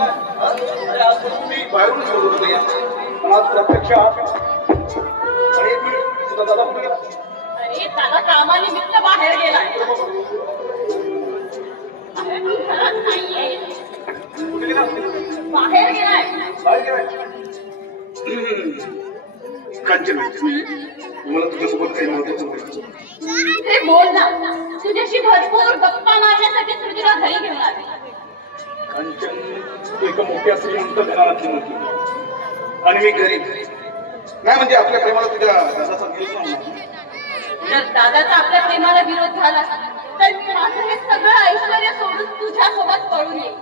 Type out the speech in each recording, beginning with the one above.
अरे आज तुम्ही बाहेरून घेऊन होतो नाही पण आज प्रत्यक्ष अरे एक मिनिट तुझा दादा कुठे गेला? अरे दादा कामानिमित्त बाहेर गेला. अरे तू घरात नाहीये. कुठे गेला? बाहेर गेलाय. बाहेर गेलाय. कांचन मला तुझ्यासोबत काही महत्वाचं बोलायचं. हे बोल ना. तुझ्याशी भरपूर गप्पा मारण्यासाठी तुझ्या घरी घेऊन आले. कांचन तू एका मोठ्या श्रीमंत घराण्यातली मुलगी आणि मी गरीब. नाही म्हणजे आपल्या प्रेमाला तुझ्या दादाचा विरोध नव्हता. जर दादाचा आपल्या प्रेमाला विरोध झाला तर माझं हे सगळं ऐश्वर्य सोडून तुझ्यासोबत पळून येईल.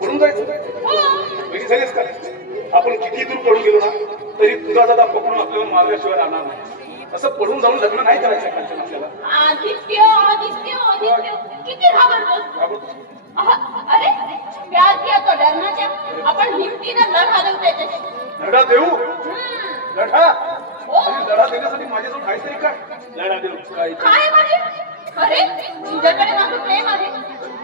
पळून जायचं म्हणजे झालीस का? आपण किती दूर पळून गेलो ना तरी तुझा दादा पकडून आपल्याला मारल्याशिवाय राहणार नाही. असं पळून जाऊन लग्न नाही करायचं कांचन आपल्याला. आदित्य आदित्य आदित्य किती घाबरतोस? अरे प्यार किया तो डरना क्या. आपण हिमतीनं लढा देऊ त्याच्याशी. लढा देऊ? लढा? लढा देण्यासाठी माझ्याजवळ काहीच नाही का? लढा देऊ काय म्हणजे? अरे तुझ्याकडे माझं प्रेम आहे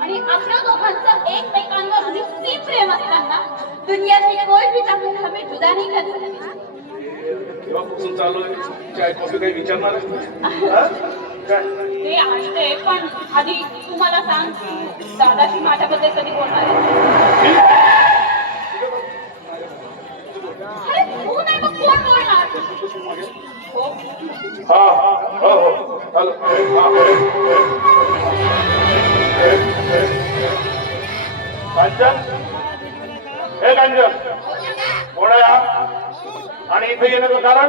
आणि आपल्या दोघांचं एकमेकांवर निश्चित प्रेम असताना दुनिया से कोई भी ताकत हमें जुदा नहीं कर सकती. तेव्हापासून चालू आहे चाय कॉफी काही विचारणार ते आणते पण आधी तुम्हाला सांग दादाशी माझ्याबद्दल कधी बोलणार आहे? अरे तू नाही मग कोण बोलणार? हा हो हो कांचन हे कांचन कोण आहे हा आणि इथे येण्याचं कारण?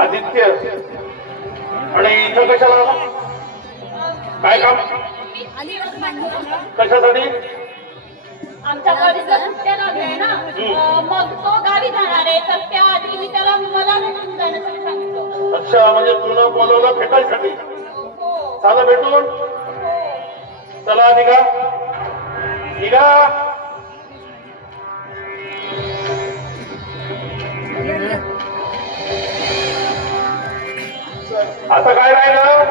आदित्य. आणि इथं कशाला आला? काय काम? कशासाठी? आमच्या कॉलेजला सुट्ट्या लागल्या ना मग तो गावी जाणार आहे तर त्याआधी मी त्याला मला भेटून जाण्यासाठी सांगितलं. अच्छा म्हणजे तुला बोलवलं भेटायसाठी. चला भेटून चला निघा निघा. आता काय राहिलं?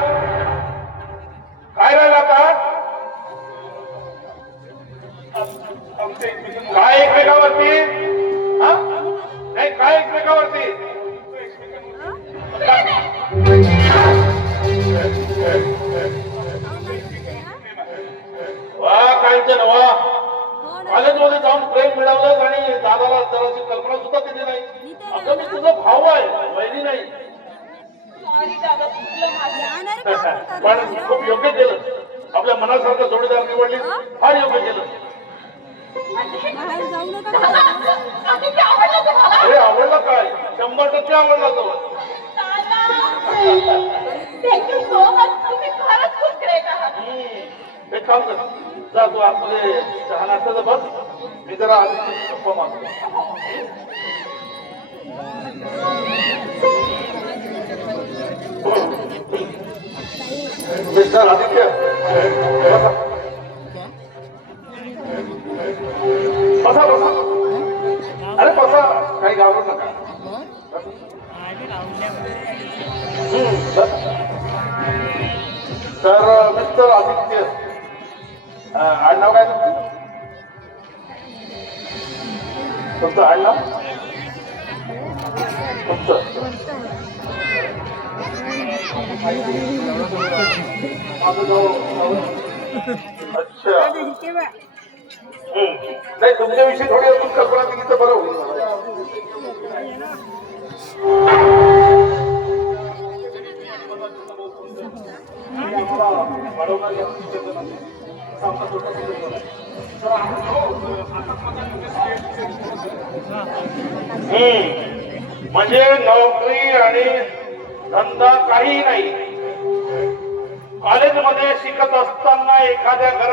काय राहिलं आता? काय एकमेकावरती? हा नाही काय एकमेकावरती? वा कांचन वा. कॉलेजमध्ये जाऊन प्रेम मिळवलं आणि दादाला जराची कल्पना सुद्धा दिली नाही. अगं मी तुझा भाऊ आहे वैरी नाही. पण खूप योग्य केलं. आपल्या मनासारखं जोडीदार निवडली फार योग्य केलं. अरे आवडला काय? 100% आवडला तो. Thank you so much. तुम्ही फारच खुश एक काम कर जा तू आतमध्ये चहा नाश्त्याचं बस. मी जरा आधी गप्पा मारतो. मिस्टर आदित्य बसा बसा. अरे बसा काही घाबरू नका. तर मिस्टर आदित्य आडनाव काय तुमचं आडनाव? तुमचं अच्छा नाही तुमच्याविषयी थोडी अजून कल्पना दिली तर बरं होईल. म्हणजे नोकरी आणि धंदा काही नाही. कॉलेजमध्ये शिकत असताना एखाद्या